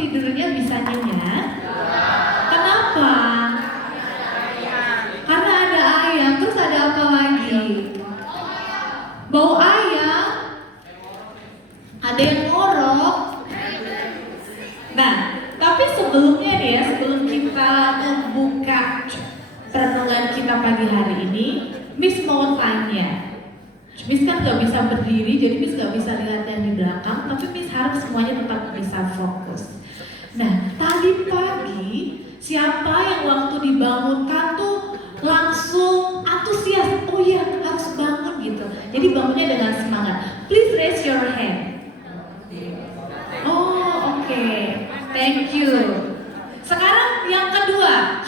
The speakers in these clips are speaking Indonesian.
tidurnya bisa nyenyak? Kenapa? Karena ada ayam. Terus ada apa lagi? Bau ayam. Ada yang ngorok. Nah, tapi sebelumnya nih ya, sebelum kita membuka renungan kita pagi hari ini, Miss mau tanya. Miss kan gak bisa berdiri, jadi Miss gak bisa lihat yang di belakang, tapi Miss harap semuanya tetap bisa fokus. Nah, tadi pagi siapa yang waktu dibangunkan tuh langsung antusias? Oh iya, harus bangun gitu. Jadi bangunnya dengan semangat. Please raise your hand. Oh, oke. Thank you. Sekarang yang kedua.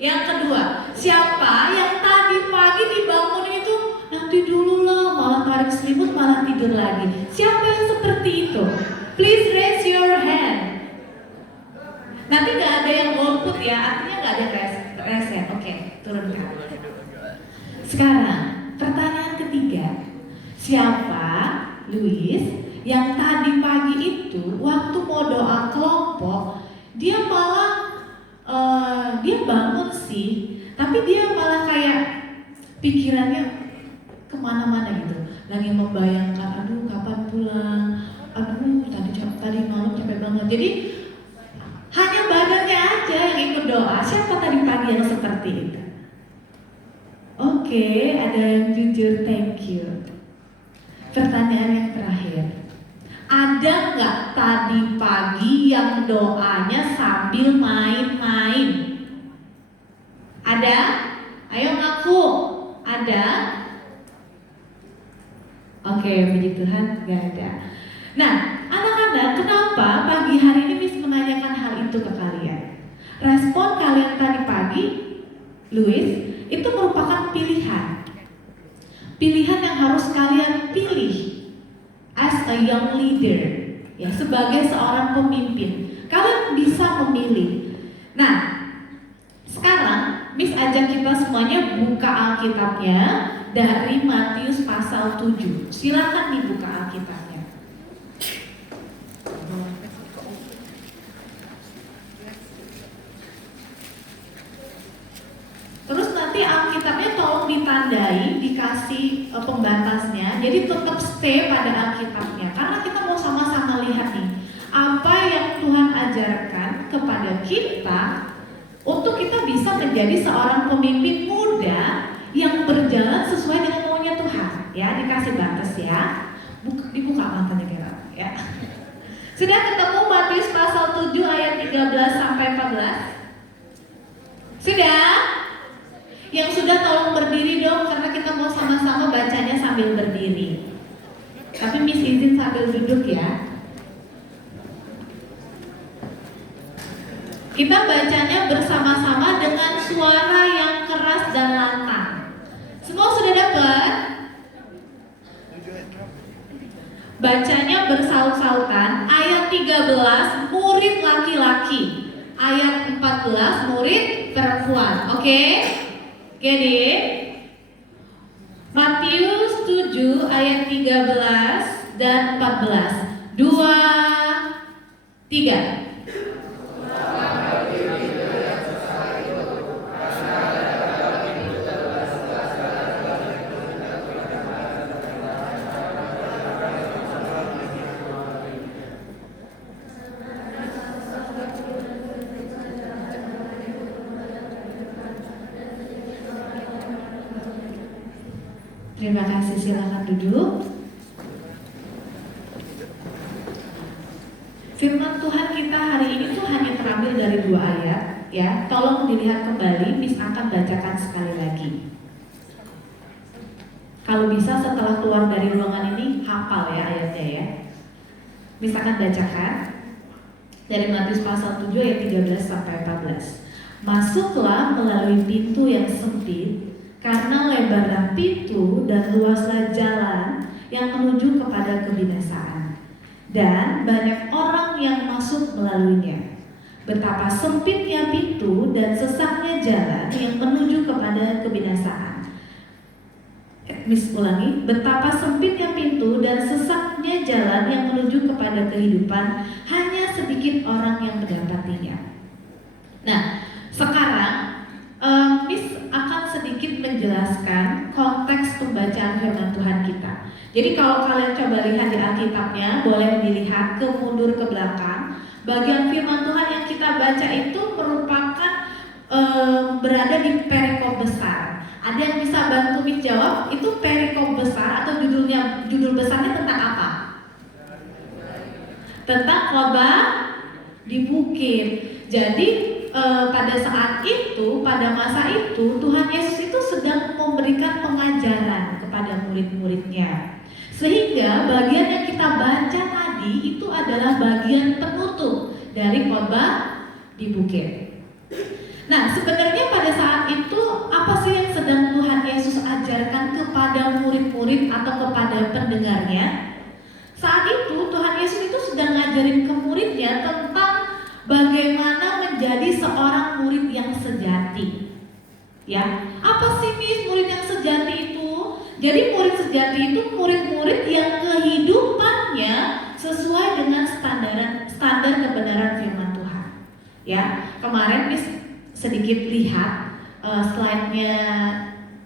Yang kedua, siapa yang tadi pagi dibangun itu nanti dulu lah, malah tarik selimut, malah tidur lagi. Siapa yang seperti itu? Please raise your hand. Nanti nggak ada yang golput ya, artinya nggak ada resen. Oke, turunkan. Sekarang pertanyaan ketiga, siapa Luis yang tadi pagi itu waktu mau doa kelompok dia malah dia bangun sih, tapi dia malah kayak pikirannya kemana-mana gitu, lagi membayangkan, aduh kapan pulang, aduh tadi malam capek banget. Jadi hanya badannya aja yang ikut doa. Siapa tadi pagi yang seperti itu? Oke, ada yang jujur, thank you. Pertanyaan yang terakhir, ada nggak tadi pagi yang doanya sambil main-main? Ada? Ayo ngaku. Ada? Oke, puji Tuhan, nggak ada. Nah, anak-anak, kenapa pagi hari ini Miss menanyakan hal itu ke kalian? Respon kalian tadi pagi, Louis, itu merupakan pilihan. Pilihan yang harus kalian pilih as a young leader, ya, sebagai seorang pemimpin. Kalian bisa memilih. Nah, sekarang Miss ajak kita semuanya buka Alkitabnya dari Matius pasal 7. Silakan dibuka Alkitabnya. Terus nanti Alkitabnya tolong ditandai, dikasih pembatasnya. Jadi tetap stay pada Alkitabnya, karena kita mau sama-sama lihat nih apa yang Tuhan ajarkan kepada kita untuk kita bisa menjadi seorang pemimpin muda yang berjalan sesuai dengan maunya Tuhan. Ya, dikasih batas ya. Dibuka matanya kira ya. Sudah ketemu Matius pasal 7 ayat 13 sampai 14? Sudah? Yang sudah tolong berdiri dong, karena kita mau sama-sama bacanya sambil berdiri. Tapi Miss izin sambil duduk ya. Kita bacanya bersama-sama dengan suara yang keras dan lantang. Semua sudah dapat? Bacanya bersaut-sautan. Ayat 13 murid laki-laki, ayat 14 murid perempuan. Oke? Get it? Matius 7 ayat 13 dan 14. 2, 3. Terima kasih, silakan duduk. Firman Tuhan kita hari ini tuh hanya terambil dari 2 ayat, ya. Tolong dilihat kembali, Miss akan bacakan sekali lagi. Kalau bisa setelah keluar dari ruangan ini hafal ya ayatnya ya. Miss akan bacakan dari Matius pasal 7 ayat 13 sampai 14. Masuklah melalui pintu yang sempit, karena lebarlah pintu dan luaslah jalan yang menuju kepada kebinasaan, dan banyak orang yang masuk melaluinya. Betapa sempitnya pintu dan sesaknya jalan yang menuju kepada kebinasaan. Miss ulangi, betapa sempitnya pintu dan sesaknya jalan yang menuju kepada kehidupan, hanya sedikit sedikit orang yang mendapatinya. Nah, sekarang Miss akan sedikit menjelaskan konteks pembacaan firman Tuhan kita. Jadi kalau kalian coba lihat di Alkitabnya, boleh dilihat mundur ke belakang. Bagian firman Tuhan yang kita baca itu merupakan berada di perikop besar. Ada yang bisa bantu Miss jawab, itu perikop besar atau judul besarnya tentang apa? Tentang khotbah di bukit. Jadi pada saat itu, pada masa itu, Tuhan Yesus itu sedang memberikan pengajaran kepada murid-muridnya. Sehingga bagian yang kita baca tadi itu adalah bagian penutup dari khotbah di bukit. Nah, sebenarnya pada saat itu apa sih yang sedang Tuhan Yesus ajarkan kepada murid-murid atau kepada pendengarnya? Saat itu Tuhan Yesus itu sedang ngajarin ke muridnya tentang bagaimana menjadi seorang murid yang sejati. Ya, apa sih Miss murid yang sejati itu? Jadi murid sejati itu murid-murid yang kehidupannya sesuai dengan standar kebenaran firman Tuhan. Ya, kemarin Miss sedikit lihat slide-nya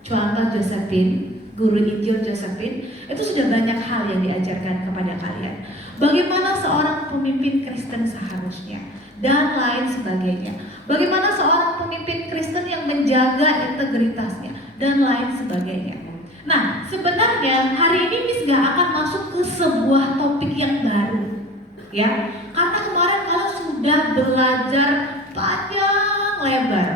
contoh Josephine, guru Injil Josephine, itu sudah banyak hal yang diajarkan kepada kalian. Bagaimana seorang pemimpin Kristen seharusnya dan lain sebagainya. Bagaimana seorang pemimpin Kristen yang menjaga integritasnya dan lain sebagainya. Nah, sebenarnya hari ini Miss gak akan masuk ke sebuah topik yang baru, ya, karena kemarin kalian sudah belajar panjang lebar.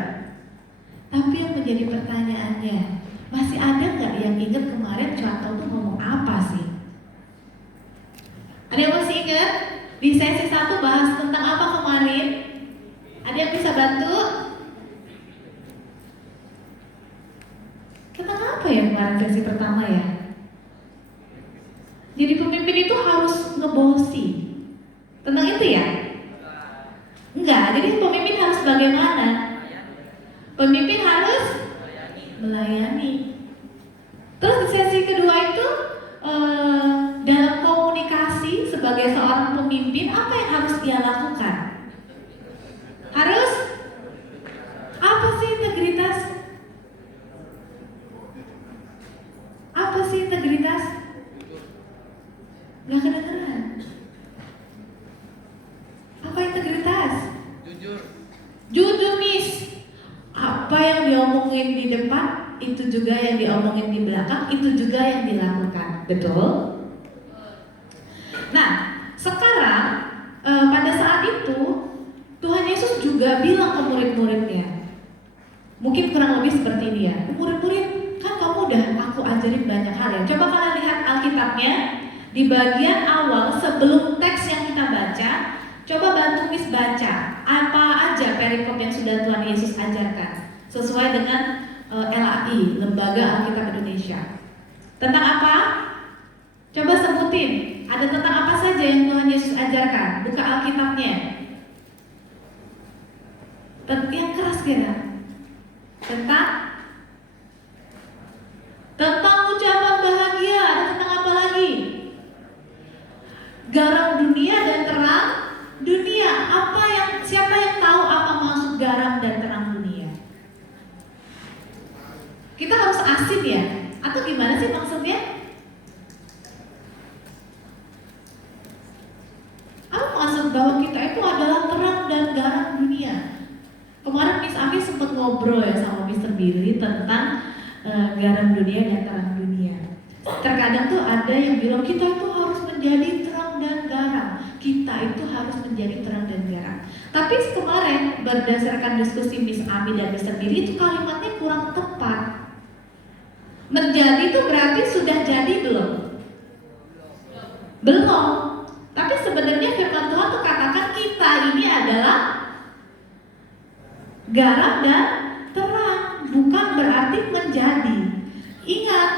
Tapi yang menjadi pertanyaannya, masih ada nggak yang ingat kemarin contoh tuh ngomong apa sih? Ada yang masih ingat? Di sesi 1 bahas tentang apa kemarin? Ada yang bisa bantu? Tentang apa ya kemarin sesi pertama ya? Jadi pemimpin itu harus ngebosi. Tentang itu ya? Enggak, jadi pemimpin harus bagaimana? Pemimpin harus melayani. Terus di sesi kedua itu dalam komunikasi sebagai seorang pemimpin, apa yang harus dia lakukan? Harus apa sih integritas? Apa sih integritas? Gak kedengeran. Apa integritas? Jujur Miss. Apa yang diomongin di depan, itu juga yang diomongin di belakang, itu juga yang dilakukan. Betul? Nah, sekarang pada saat itu Tuhan Yesus juga bilang ke murid-muridnya, mungkin kurang lebih seperti ini ya, murid-murid, kan kamu udah aku ajarin banyak hal ya. Coba kalian lihat Alkitabnya di bagian awal sebelum teks yang kita baca. Coba bantu Miss baca apa aja perikop yang sudah Tuhan Yesus ajarkan sesuai dengan LAI, Lembaga Alkitab Indonesia. Tentang apa? Coba sebutin. Ada tentang apa saja yang Tuhan Yesus ajarkan? Buka Alkitabnya. Yang keras kira. Tentang ucapan bahagia. Ada tentang apa lagi? Garam dunia dan terang dunia. Siapa yang tahu apa maksud garam dan terang dunia? Kita harus asin ya? Atau gimana sih maksudnya? Apa maksud bahwa kita itu adalah terang dan garam dunia? Kemarin Miss Ami sempat ngobrol ya sama Mr. Billy tentang garam dunia dan terang dunia. Terkadang tuh ada yang bilang kita itu harus menjadi terang dan garam. Kita itu harus menjadi terang dan garam. Tapi kemarin berdasarkan diskusi Miss Ami dan Mr. Billy itu kalimatnya kurang tepat. Menjadi itu berarti sudah jadi belum? Belum. Tapi sebenarnya firman Tuhan tuh katakan kita ini adalah garam dan terang, bukan berarti menjadi. Ingat,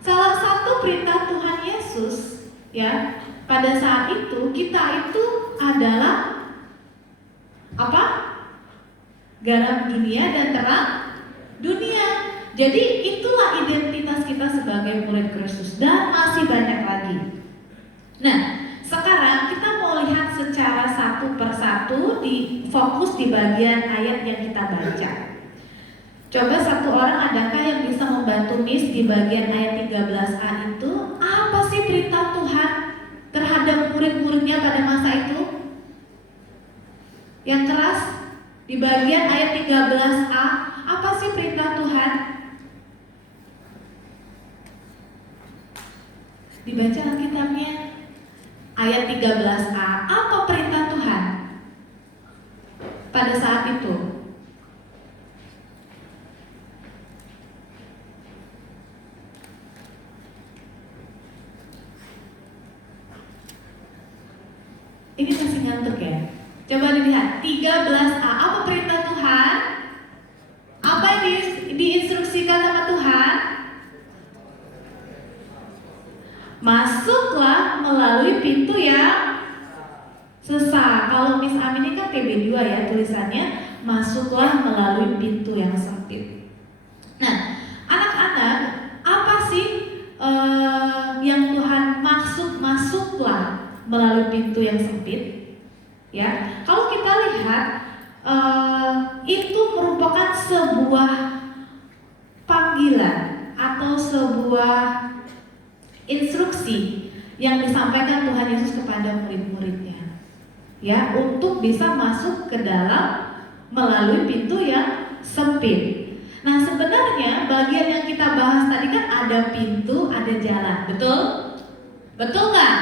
salah satu perintah Tuhan Yesus ya, pada saat itu kita itu adalah apa? Garam dunia dan terang dunia. Jadi itulah identitas kita sebagai murid Kristus dan masih banyak lagi. Nah, sekarang kita mau lihat secara satu satu persatu, fokus di bagian ayat yang kita baca. Coba satu orang adakah yang bisa membantu Miss di bagian ayat 13a itu? Apa sih perintah Tuhan terhadap murid-muridnya pada masa itu? Yang keras, di bagian ayat 13a, apa sih perintah Tuhan? Dibaca Alkitabnya. Ayat 13a, apa perintah Tuhan pada saat itu? Ini masih ngantuk ya? Coba dilihat 13a, apa perintah Tuhan? Apa yang diinstruksikan sama Tuhan? Masuklah melalui pintu yang sesat. Kalau Miss Amin ini kan TB2 ya tulisannya, masuklah melalui pintu yang sempit. Nah, anak-anak, apa sih yang Tuhan maksud masuklah melalui pintu yang sempit? Ya, kalau kita lihat itu merupakan sebuah panggilan atau sebuah instruksi yang disampaikan Tuhan Yesus kepada murid-muridnya, ya, untuk bisa masuk ke dalam melalui pintu yang sempit. Nah, sebenarnya bagian yang kita bahas tadi kan ada pintu, ada jalan, betul? Betul nggak?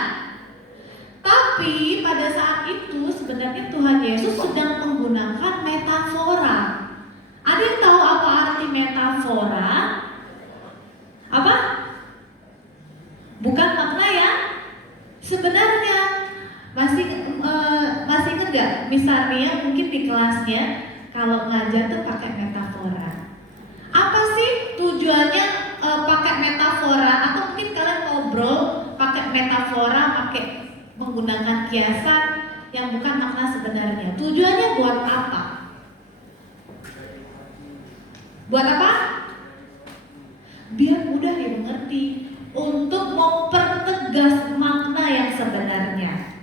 Tapi pada saat itu sebenarnya Tuhan Yesus sedang menggunakan metafora. Ada yang tahu apa arti metafora? Apa? Bukan makna yang sebenarnya. Masih ingat nggak? Misalnya mungkin di kelasnya kalau ngajar tuh pakai metafora. Apa sih tujuannya pakai metafora? Atau mungkin kalian ngobrol pakai metafora, pakai menggunakan kiasan yang bukan makna sebenarnya. Tujuannya buat apa? Buat apa? Biar mudah dimengerti, untuk mempertegas makna yang sebenarnya.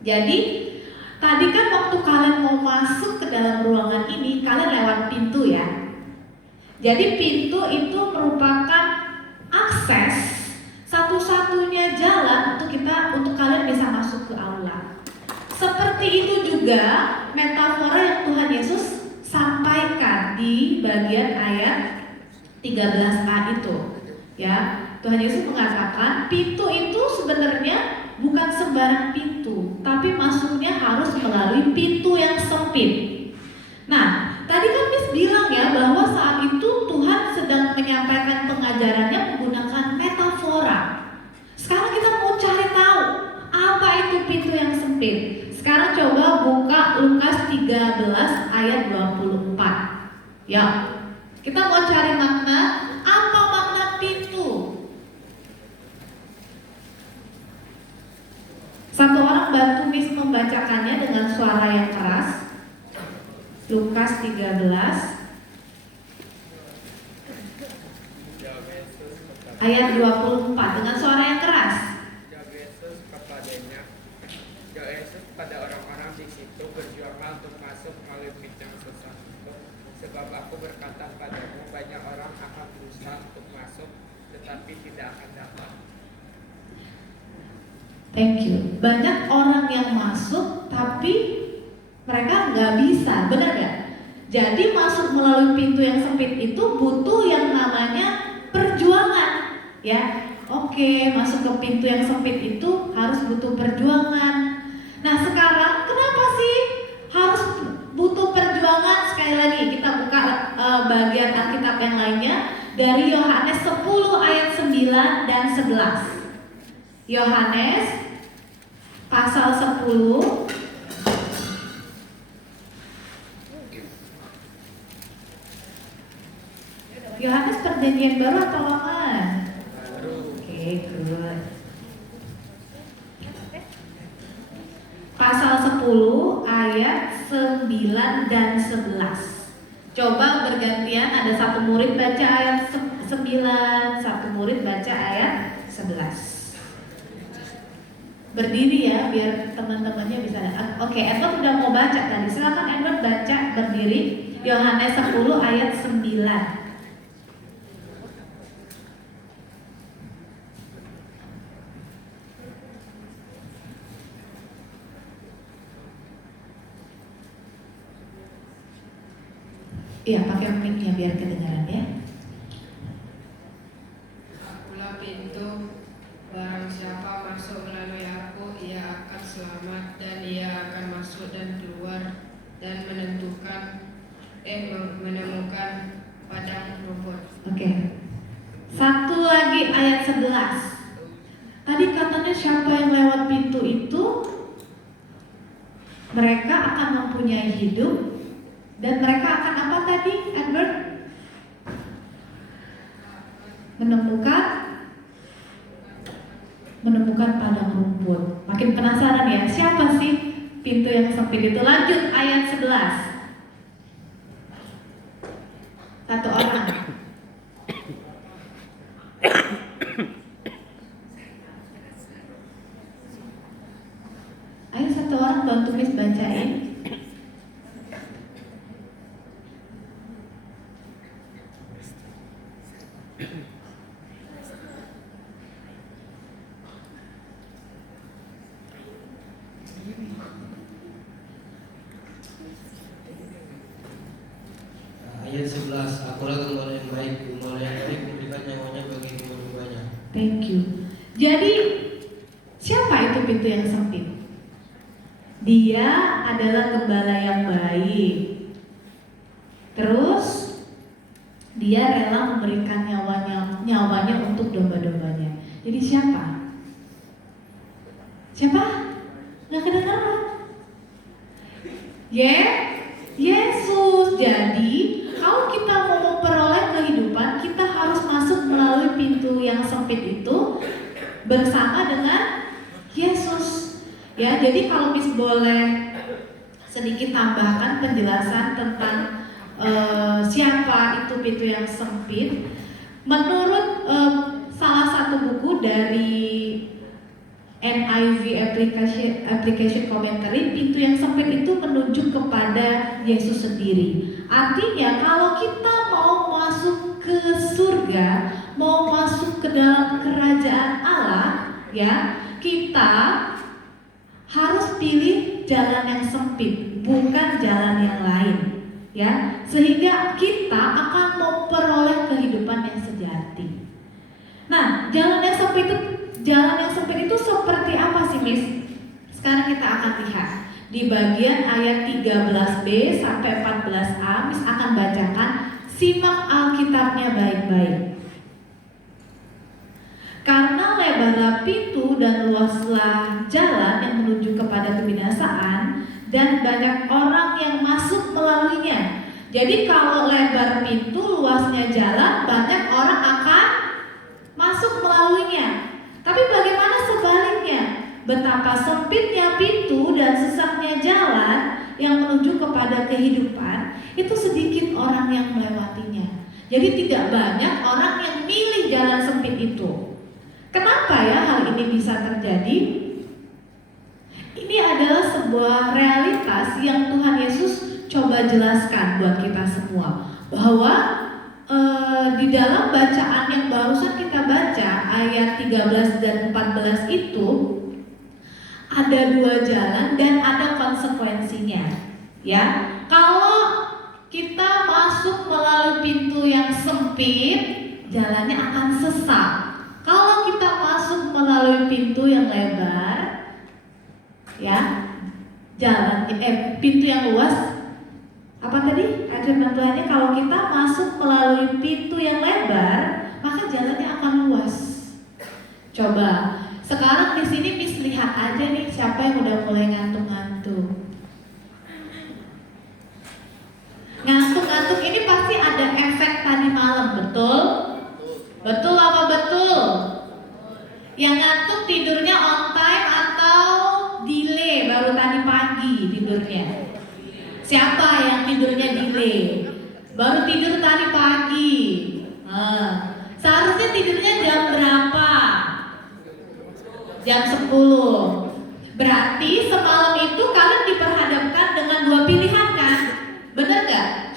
Jadi tadi kan waktu kalian mau masuk ke dalam ruangan ini, kalian lewat pintu ya. Jadi pintu itu merupakan akses satu-satunya jalan untuk kalian bisa masuk ke aula. Seperti itu juga metafora yang Tuhan Yesus sampaikan di bagian ayat 13a itu. Ya, Tuhan Yesus mengatakan pintu itu sebenarnya bukan sembarang pintu, tapi masuknya harus melalui pintu yang sempit. Nah, tadi kan Miss bilang ya bahwa saat itu Tuhan sedang menyampaikan pengajarannya menggunakan metafora. Sekarang kita mau cari tahu apa itu pintu yang sempit. Sekarang coba buka Lukas 13 ayat 24. Ya, kita mau cari makna. Apa makna pintu? Satu orang bantu Miss membacakannya dengan suara yang keras. Lukas 13 ayat 24 dengan suara yang keras. Jawab Yesus kepadanya, jawab Yesus pada orang-orang di situ, berjuanglah untuk masuk melalui pintu yang sesat itu, sebab aku berkata padamu, banyak orang akan berusaha untuk masuk, tetapi tidak akan dapat. Thank you. Banyak orang yang masuk tapi mereka nggak bisa, benar nggak? Jadi masuk melalui pintu yang sempit itu butuh yang namanya perjuangan, ya. Oke, masuk ke pintu yang sempit itu harus butuh perjuangan. Nah, sekarang kenapa sih harus butuh perjuangan? Sekali lagi kita buka bagian Alkitab yang lainnya dari Yohanes 10 ayat 9 dan 11. Yohanes pasal 10 Yohanes perjanjian baru atau lama? Oke, good. Pasal 10 ayat 9 dan 11. Coba bergantian, ada satu murid baca ayat 9, satu murid baca ayat 11. Berdiri ya, biar teman-temannya bisa lihat. Oke, Edward udah mau baca tadi. Silakan Edward baca berdiri. Yohanes 10 ayat 9. Iya, pakai mic-nya biar kedengaran ya. Akulah pintu, barang siapa masuk melalui aku, ia akan selamat dan ia akan masuk dan keluar dan menemukan padang rumput. Oke. Satu lagi ayat 11. Tadi katanya siapa yang lewat pintu itu mereka akan mempunyai hidup dan mereka akan apa tadi, Edward? Menemukan padang rumput. Makin penasaran ya, siapa sih pintu yang sempit itu? Lanjut ayat 11. Satu orang. Ayo satu orang bantu Miss bacain. Ayat 11, akulah gembala yang baik, gembala yang baik memberikan nyawanya bagi domba-dombanya. Thank you. Jadi siapa itu pintu yang sempit? Dia adalah gembala yang baik. Terus dia rela memberikan nyawanya untuk domba-dombanya. Jadi siapa? Siapa? Nggak kedengaran? Yesus. Jadi kalau kita mau memperoleh kehidupan, kita harus masuk melalui pintu yang sempit itu bersama dengan Yesus. Ya, jadi kalau Miss boleh sedikit tambahkan penjelasan tentang siapa itu pintu yang sempit. Menurut salah satu buku dari NIV Application Commentary, pintu yang sempit itu menunjuk kepada Yesus sendiri. Artinya kalau kita mau masuk ke surga, mau masuk ke dalam kerajaan Allah, ya, kita harus pilih jalan yang sempit, bukan jalan yang lain, ya, sehingga kita akan memperoleh kehidupan yang sejati. Nah, jalan yang sempit itu seperti apa sih, Miss? Sekarang kita akan lihat di bagian ayat 13b sampai 14a. Miss akan bacakan. Simak Alkitabnya baik-baik. Karena lebarlah pintu dan luaslah jalan yang menuju kepada kebinasaan, dan banyak orang yang masuk melaluinya. Jadi kalau lebar pintu, luasnya jalan, banyak orang akan masuk melaluinya. Tapi bagaimana sebaliknya? Betapa sempitnya pintu dan sesaknya jalan yang menuju kepada kehidupan, itu sedikit orang yang melewatinya. Jadi tidak banyak orang yang milih jalan sempit itu. Kenapa ya hal ini bisa terjadi? Ini adalah sebuah realitas yang Tuhan Yesus coba jelaskan buat kita semua, bahwa di dalam bacaan yang barusan kita baca ayat 13 dan 14 itu ada dua jalan dan ada konsekuensinya, ya. Kalau kita masuk melalui pintu yang sempit, jalannya akan sesak. Kalau kita masuk melalui pintu yang lebar, ya, pintu yang luas, apa tadi? Firman Tuhannya, kalau kita masuk melalui pintu yang lebar, maka jalannya akan luas. Coba sekarang di sini Miss lihat aja nih siapa yang udah mulai ngantuk-ngantuk. Ngantuk-ngantuk ini pasti ada efek tadi malam, betul? Betul apa betul? Yang ngantuk tidurnya on time atau delay baru tadi pagi tidurnya? Siapa yang tidurnya delay? Baru tidur tadi pagi. Seharusnya tidurnya jam berapa? Jam 10. Berarti semalam itu kalian diperhadapkan dengan dua pilihan kan? Bener gak?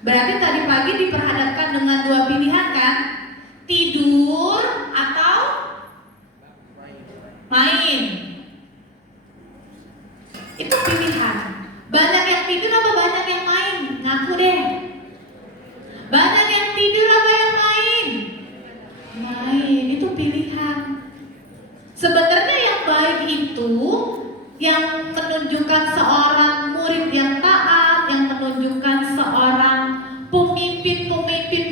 Berarti tadi pagi diperhadapkan dengan dua pilihan kan? Tidur atau main. Itu pilihan. Banyak yang tidur apa banyak yang main? Ngaku deh. Banyak yang tidur apa yang main? Main, itu pilihan. Sebenarnya yang baik itu yang menunjukkan seorang murid yang taat, yang menunjukkan seorang pemimpin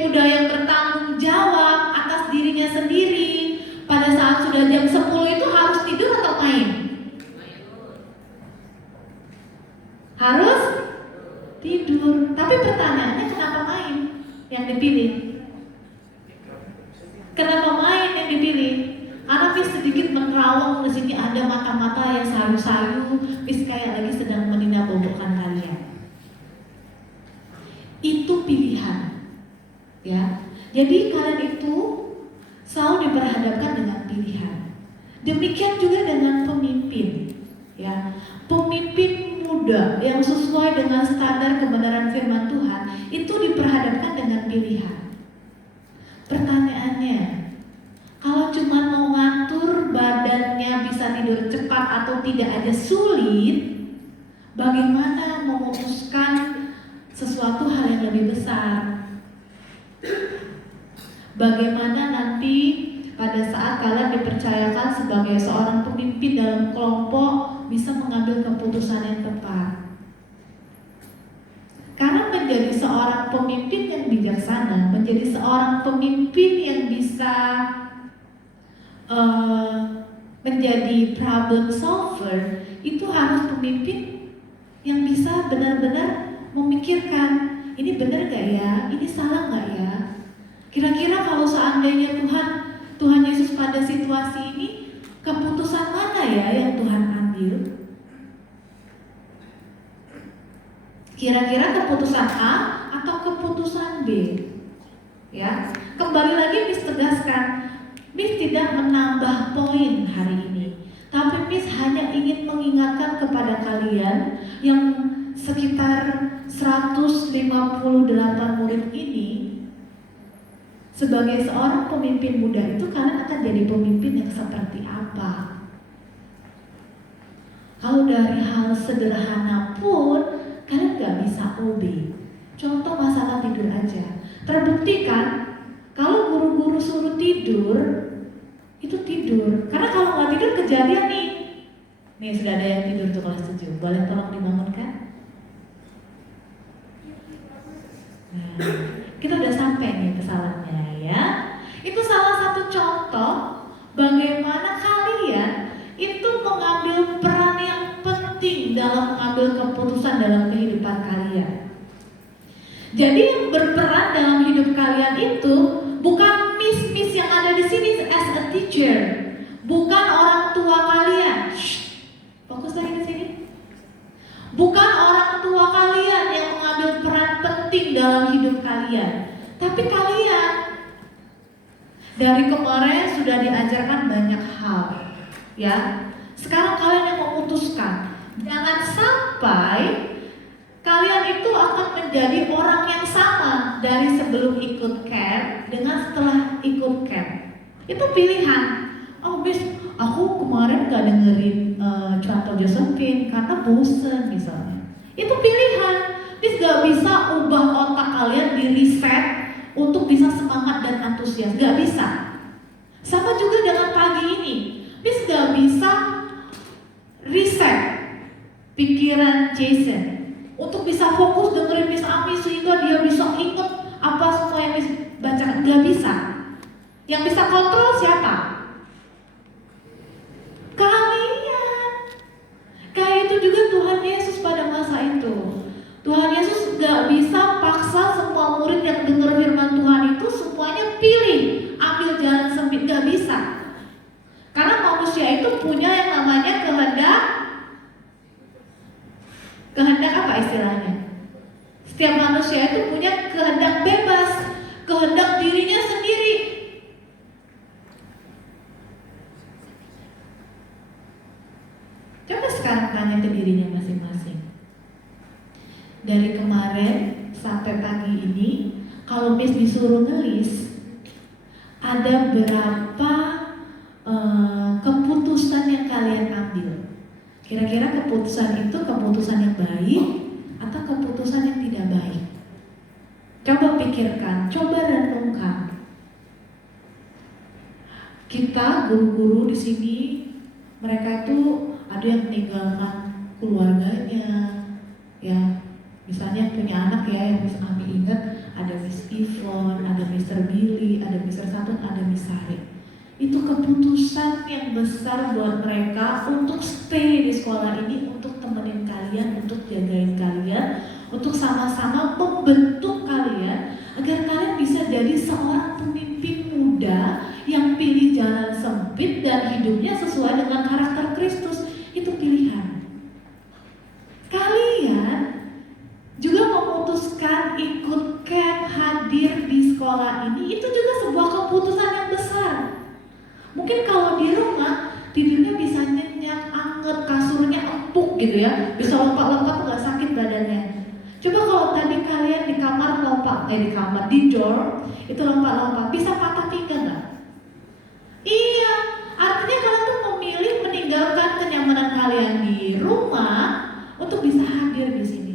muda yang bertanggung jawab atas dirinya sendiri. Pada saat sudah jam 10 itu harus tidur atau main? Harus tidur. Tapi pertanyaannya kenapa main yang dipilih? Kenapa main yang dipilih? Karena Miss sedikit menerawang di sini ada mata-mata yang sayu-sayu, Miss kayak lagi sedang menindakbobokkan kalian. Itu pilihan, ya. Jadi kalian itu selalu diperhadapkan dengan pilihan. Demikian juga dengan pemimpin, ya. Pemimpin muda yang sesuai dengan standar kebenaran firman Tuhan itu diperhadapkan dengan pilihan. Pertanyaannya, kalau cuma mau ngatur badannya bisa tidur cepat atau tidak aja sulit, bagaimana memutuskan sesuatu hal yang lebih besar? Bagaimana nanti pada saat kalian dipercayakan sebagai seorang pemimpin dalam kelompok bisa mengambil keputusan yang tepat? Karena menjadi seorang pemimpin yang bijaksana, menjadi seorang pemimpin yang bisa menjadi problem solver, itu harus pemimpin yang bisa benar-benar memikirkan, ini benar gak ya, ini salah gak ya, kira-kira kalau seandainya Tuhan Yesus pada situasi ini, keputusan mana ya yang Tuhan ambil? Kira-kira keputusan A atau keputusan B? Ya, kembali lagi Miss tegaskan, Miss tidak menambah poin hari ini, tapi Miss hanya ingin mengingatkan kepada kalian yang sekitar 158 murid ini, sebagai seorang pemimpin muda itu kalian akan jadi pemimpin yang seperti apa? Kalau dari hal sederhana pun kalian gak bisa obey. Contoh masalah tidur aja, terbuktikan kalau guru-guru suruh tidur, itu tidur. Karena kalau nggak tidur kejadian nih. Nih sudah ada yang tidur tuh kelas 7. Boleh tolong dibangunkan? Nah, kita udah sampai nih kesalahannya ya. Itu salah satu contoh bagaimana kalian itu mengambil peran yang penting dalam mengambil keputusan dalam kehidupan kalian. Jadi yang berperan dalam hidup kalian itu bukan miss yang ada di sini as a teacher, bukan orang tua kalian. Fokus lagi di sini. Bukan orang tua kalian yang mengambil peran penting dalam hidup kalian, tapi kalian. Dari kemarin sudah diajarkan banyak hal, ya. Sekarang kalian yang memutuskan. Jangan sampai kalian itu akan menjadi orang yang sama dari sebelum ikut camp dengan setelah ikut camp. Itu pilihan. Oh Miss, aku kemarin gak dengerin contoh Josephine karena bosen misalnya. Itu pilihan. Miss gak bisa ubah otak kalian di reset untuk bisa semangat dan antusias. Gak bisa. Sama juga dengan pagi ini. Miss gak bisa reset pikiran Jason untuk bisa fokus dengerin Miss Ami sehingga dia bisa ingat apa semua yang Miss baca. Gak bisa. Yang bisa kontrol siapa? Kalian. Kayak itu juga Tuhan Yesus pada masa itu. Tuhan Yesus gak bisa paksa semua murid yang dengar firman Tuhan itu semuanya pilih ambil jalan sempit. Gak bisa. Karena manusia itu punya yang namanya kehendak apa istilahnya? Setiap manusia itu punya kehendak bebas, kehendak dirinya sendiri. sekarang tanya ke dirinya masing-masing. Dari kemarin sampai pagi ini, kalau Miss disuruh ngelis, ada berapa keputusan yang kalian ambil? Kira-kira keputusan itu keputusan yang baik atau keputusan yang tidak baik? Coba pikirkan, coba renungkan. Kita guru-guru di sini, mereka itu ada yang meninggalkan keluarganya, ya. Misalnya punya anak ya, yang bisa kami ingat, ada Miss Yvonne, ada Mr. Billy, ada Mr. Santun, ada Miss Sari. Itu keputusan yang besar buat mereka untuk stay di sekolah ini, untuk temenin kalian, untuk jagain kalian, untuk sama-sama membentuk kalian agar kalian bisa jadi seorang pemimpin muda yang pilih jalan sempit dan hidupnya sesuai dengan karakter Kristus. Itu pilihan. Kalian juga memutuskan ikut camp, hadir di sekolah ini, itu juga sebuah keputusan yang besar. Mungkin kalau di rumah tidurnya bisa nyenyak, anget, kasurnya empuk gitu ya, bisa lompat-lompat nggak sakit badannya. Coba kalau tadi kalian di kamar lompat, di dorm itu lompat-lompat, bisa patah pinggang nggak? Iya, artinya kalian tuh memilih meninggalkan kenyamanan kalian di rumah untuk bisa hadir di sini.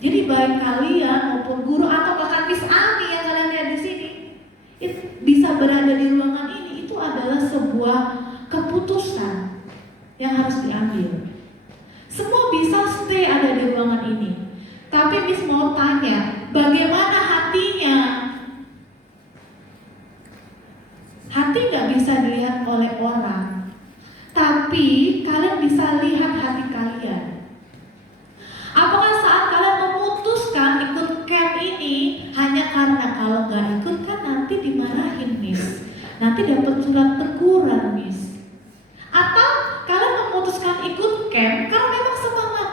Jadi baik kalian maupun guru atau bahkan Miss Ami yang kalian lihat di sini, itu bisa berada di ruangan ini, itu adalah sebuah keputusan yang harus diambil. Semua bisa stay ada di ruangan ini, tapi Miss mau tanya, bagaimana hatinya? Hati nggak bisa dilihat oleh orang, tapi kalian bisa lihat hati kalian. Apakah saat kalian memutuskan ikut camp ini hanya karena kalau nggak ikut kan nanti dimarahin Miss, nanti dapat surat teguran Miss? Atau kalian memutuskan ikut camp karena memang semangat,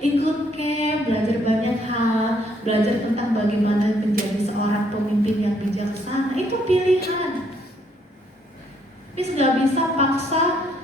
ikut camp, belajar banyak hal, belajar tentang bagaimana menjadi seorang pemimpin yang bijaksana? Itu pilihan. Miss nggak bisa paksa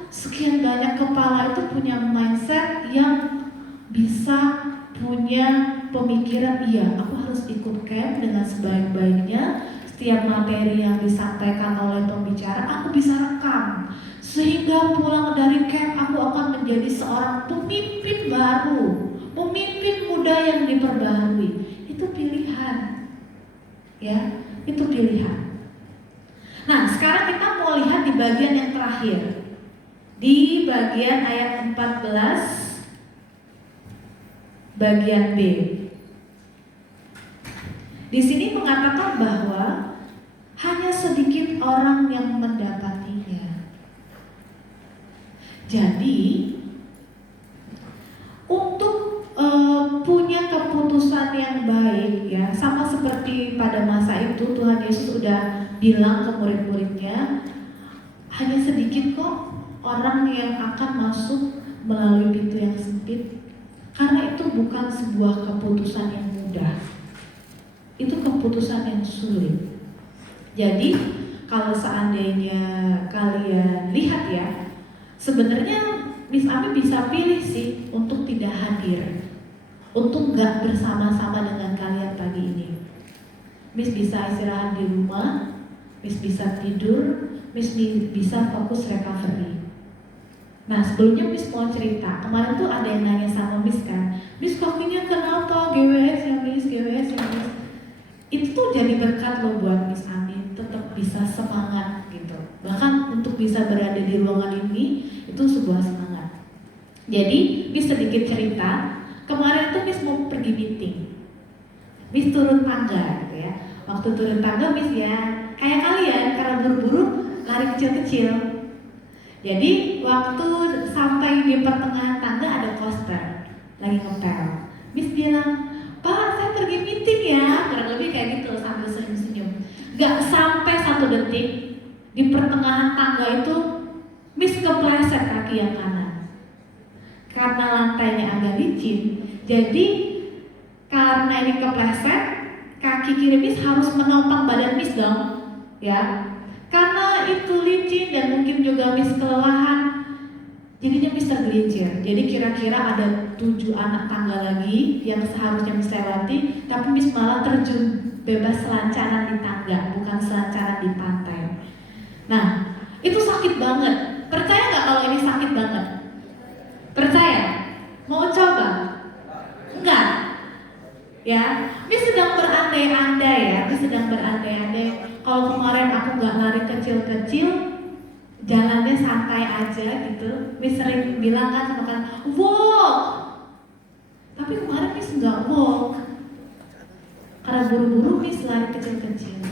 sekian banyak kepala itu punya mindset yang bisa punya pemikiran, iya aku harus ikut camp dengan sebaik-baiknya, setiap materi yang disampaikan oleh pembicara aku bisa rekam, sehingga pulang dari camp aku akan menjadi seorang pemimpin baru, pemimpin muda yang diperbaharui. Itu pilihan, ya, itu pilihan. Nah sekarang kita mau lihat di bagian yang terakhir, di bagian ayat 14 bagian B. Di sini mengatakan bahwa hanya sedikit orang yang mendapatinya. Jadi untuk punya keputusan yang baik, ya, sama seperti pada masa itu Tuhan Yesus sudah bilang ke murid-muridnya, hanya sedikit kok orang yang akan masuk melalui pintu yang sempit. Karena itu bukan sebuah keputusan yang mudah, itu keputusan yang sulit. Jadi kalau seandainya kalian lihat ya, sebenarnya Miss Ami bisa pilih sih untuk tidak hadir, untuk nggak bersama-sama dengan kalian pagi ini. Miss bisa istirahat di rumah, Miss bisa tidur, Miss bisa fokus recovery. Nah sebelumnya Miss mau cerita, kemarin tuh ada yang nanya sama Miss kan, Miss kakinya kenapa? GWS ya Miss, GWS ya Miss. Itu tuh jadi berkat loh buat Miss Ami, tetap bisa semangat gitu. Bahkan untuk bisa berada di ruangan ini, itu sebuah semangat. Jadi Miss sedikit cerita, kemarin tuh Miss mau pergi meeting, Miss turun tangga gitu ya. Waktu turun tangga Miss ya, kayak kalian karena buru-buru lari kecil-kecil. Jadi waktu sampai di pertengahan tangga ada poster lagi ngepel. Miss bilang, Pak saya pergi meeting ya, kurang lebih kayak gitu sambil senyum-senyum. Gak sampai 1 detik di pertengahan tangga itu Miss kepleset kaki yang kanan. Karena lantainya agak licin, jadi karena ini kepleset, kaki kiri Miss harus menopang badan Miss dong, ya. Karena itu licin dan mungkin juga Miss kelelahan, Jadinya Miss tergelincir. Jadi kira-kira ada 7 anak tangga lagi yang seharusnya Miss lewati, tapi Miss malah terjun bebas selancaran di tangga, bukan selancaran di pantai. Nah, itu sakit banget. Percaya nggak kalau ini sakit banget? Percaya? Mau coba? Enggak? Ya, Miss sedang berandai-andai ya, Miss sedang berandai-andai. Kalau kemarin aku nggak lari kecil-kecil, jalannya santai aja gitu. Miss sering bilang kan sama kalian, walk. Tapi kemarin Miss nggak walk, karena buru-buru Miss lari kecil-kecil.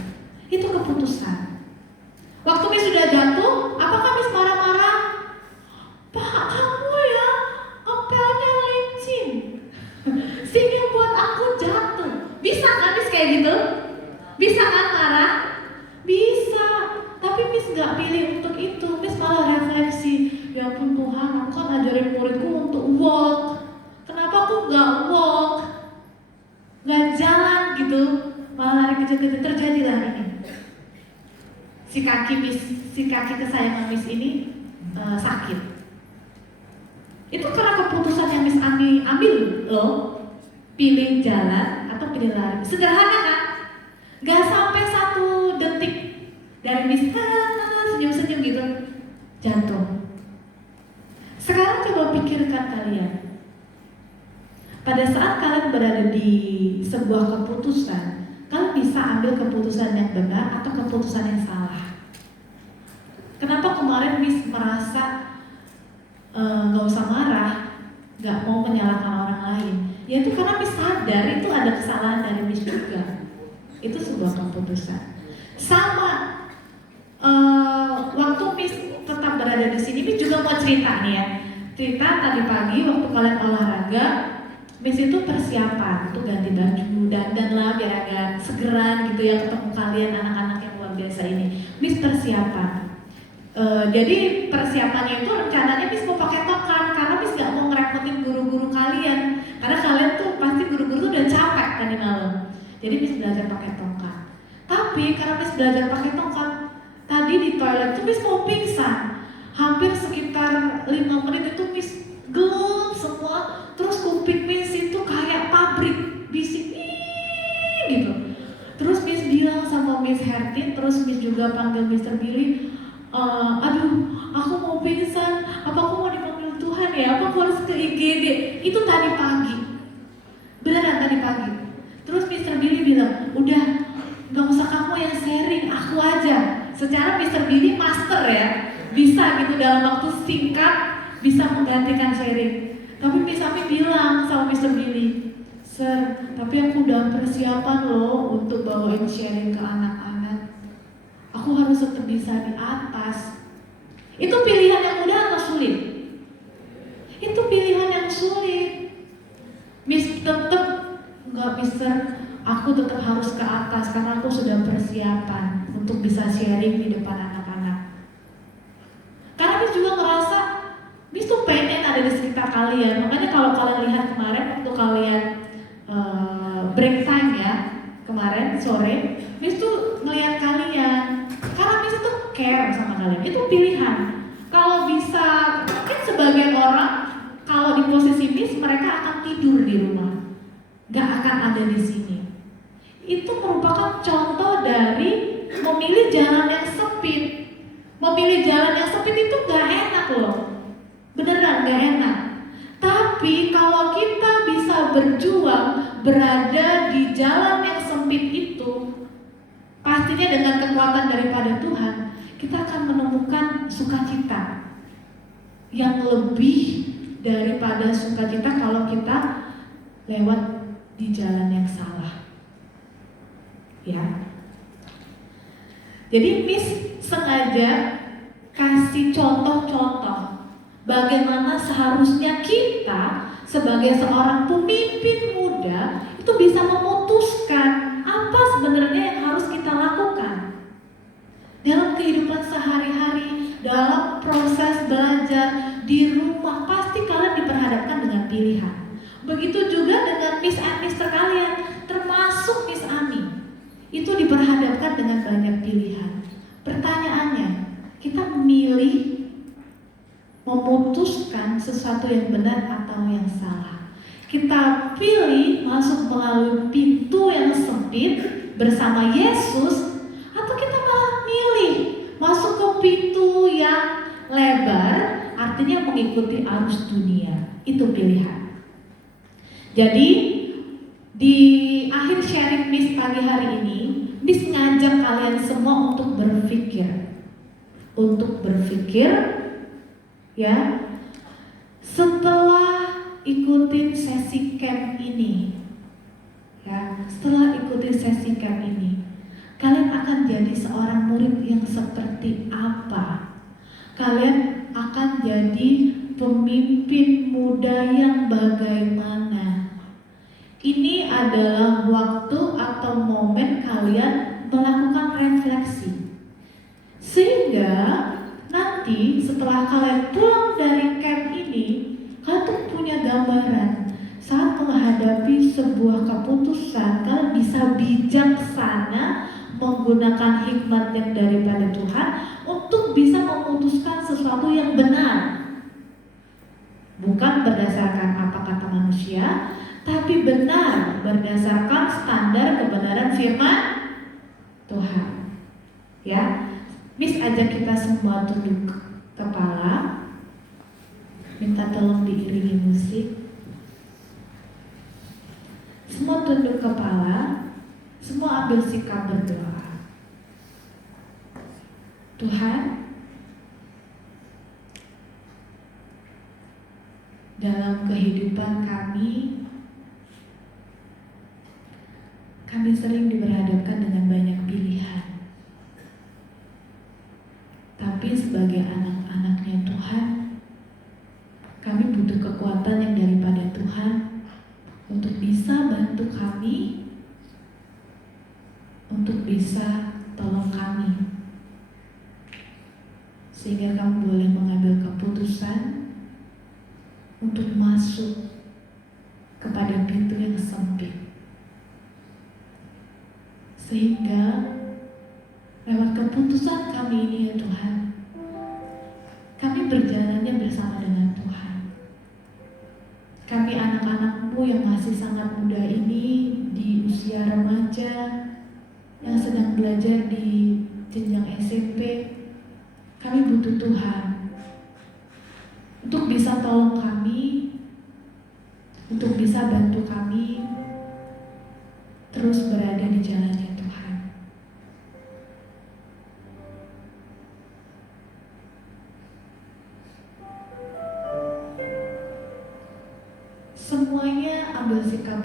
Itu keputusan. Waktu Miss sudah jatuh, apakah Miss marah-marah? Pak, kamu ya, apelnya licin, sehingga buat aku jatuh. Bisa kan Miss kayak gitu? Bisa kan marah? Bisa. Tapi Miss nggak pilih untuk itu. Miss malah refleksi, ya ampun Tuhan, aku kan ajarin muridku untuk walk. Kenapa aku nggak walk? Nggak jalan gitu, malah lari kecil-kecil. Terjadilah ini. Si kaki kesayangan Miss ini sakit. Itu karena keputusan yang Miss Ami ambil loh. Pilih jalan atau pilih lari. Sederhana kan? Gak sampai 1 detik dari Miss senyum-senyum gitu, jatuh. Sekarang coba pikirkan kalian. Pada saat kalian berada di sebuah keputusan, kalian bisa ambil keputusan yang benar atau keputusan yang salah. Kenapa kemarin Miss merasa gak usah marah, gak mau menyalahkan orang lain? Yaitu karena Miss sadar itu ada kesalahan dari Miss juga. Itu sebuah keputusan. Sama waktu Miss tetap berada di sini, Miss juga mau cerita nih ya. Cerita tadi pagi waktu kalian olahraga, Miss itu persiapan untuk ganti baju, dandan lah biar agak segeran gitu ya ketemu kalian anak-anak yang luar biasa ini. Miss persiapan. Jadi persiapannya itu rencananya Miss mau pakai tongkat karena Miss gak mau ngerepotin guru-guru kalian. Karena kalian tuh pasti guru-guru tuh udah capek tadi malam. Jadi Miss belajar pakai tongkat. Tapi karena Miss belajar pakai tongkat, tadi di toilet tuh Miss mau pingsan. Hampir sekitar 5 menit itu Miss gelap semua. Terus kuping Miss itu kayak pabrik, bisik gitu. Terus Miss bilang sama Miss Hertin, terus Miss juga panggil Mr. Billy, aduh, aku mau pingsan. Apa aku mau dipanggil Tuhan ya? Apa aku harus ke IGD? Itu tadi pagi. Beneran tadi pagi. Terus Mr. Billy bilang, udah, gak usah kamu yang sharing, aku aja. Secara Mr. Billy master ya, bisa gitu dalam waktu singkat bisa menggantikan sharing. Tapi Miss Ami bilang sama Mr. Billy, Sir, tapi aku udah persiapan loh untuk bawain sharing ke anak-anak. Aku harus tetap bisa di atas. Itu pilihan yang mudah atau sulit? Itu pilihan yang sulit. Miss tetap nggak bisa. Aku tetap harus ke atas karena aku sudah persiapan untuk bisa sharing di depan anak-anak. Karena Miss juga ngerasa Miss tuh pengen ada di sekitar kalian. Makanya kalau kalian lihat kemarin waktu kalian break time ya kemarin sore, Miss tuh ngeliat kalian. Karena Miss tuh care sama kalian. Itu pilihan. Kalau bisa, mungkin sebagian orang kalau di posisi Miss mereka akan tidur di rumah, gak akan ada di sini. Itu merupakan contoh dari memilih jalan yang sempit. Memilih jalan yang sempit itu gak enak loh. Beneran gak enak. Tapi kalau kita bisa berjuang berada di jalan yang sempit itu, pastinya dengan kekuatan daripada Tuhan, kita akan menemukan sukacita yang lebih daripada sukacita kalau kita lewat di jalan yang salah. Ya. Jadi Miss sengaja kasih contoh-contoh bagaimana seharusnya kita sebagai seorang pemimpin muda itu bisa memutuskan apa sebenarnya yang harus kita lakukan dalam kehidupan sehari-hari, dalam proses belajar di rumah. Pasti kalian diperhadapkan dengan pilihan. Begitu juga dengan Miss and Mister kalian, termasuk Miss Ami, itu diperhadapkan dengan banyak pilihan. Pertanyaannya, kita memilih memutuskan sesuatu yang benar atau yang salah. Kita pilih masuk melalui pintu yang sempit bersama Yesus, atau kita malah milih masuk ke pintu yang lebar, artinya mengikuti arus dunia. Itu pilihan. Jadi di akhir sharing Miss pagi hari ini, Miss ngajak kalian semua untuk berpikir. Untuk berpikir, ya, setelah ikutin sesi camp ini, ya, setelah ikutin sesi camp ini, kalian akan jadi seorang murid yang seperti apa? Kalian akan jadi pemimpin muda yang bagaimana? Ini adalah waktu atau momen kalian melakukan refleksi. Sehingga nanti setelah kalian pulang dari camp ini, kalian tuh punya gambaran saat menghadapi sebuah keputusan, kalian bisa bijaksana menggunakan hikmat yang daripada Tuhan untuk bisa memutuskan sesuatu yang benar. Bukan berdasarkan apa kata manusia, tapi benar berdasarkan standar kebenaran firman Tuhan. Ya, Miss ajak kita semua tunduk kepala, minta tolong diiringi musik. Semua tunduk kepala, semua ambil sikap berdoa. Tuhan, dalam kehidupan kami sering diberhadapkan dengan banyak pilihan. Tapi sebagai anak-anaknya Tuhan, kami butuh kekuatan yang daripada Tuhan untuk bisa bantu kami, untuk bisa tolong kami, sehingga kami boleh mengambil keputusan untuk masuk kepada pintu yang sempit. Sehingga lewat keputusan kami ini ya Tuhan, kami berjalannya bersama dengan Tuhan. Kami anak-anak-Mu yang masih sangat muda ini, di usia remaja, yang sedang belajar di jenjang SMP, kami butuh Tuhan untuk bisa tolong kami, untuk bisa bantu kami terus berada di jalannya Tuhan. Semuanya ambil sikap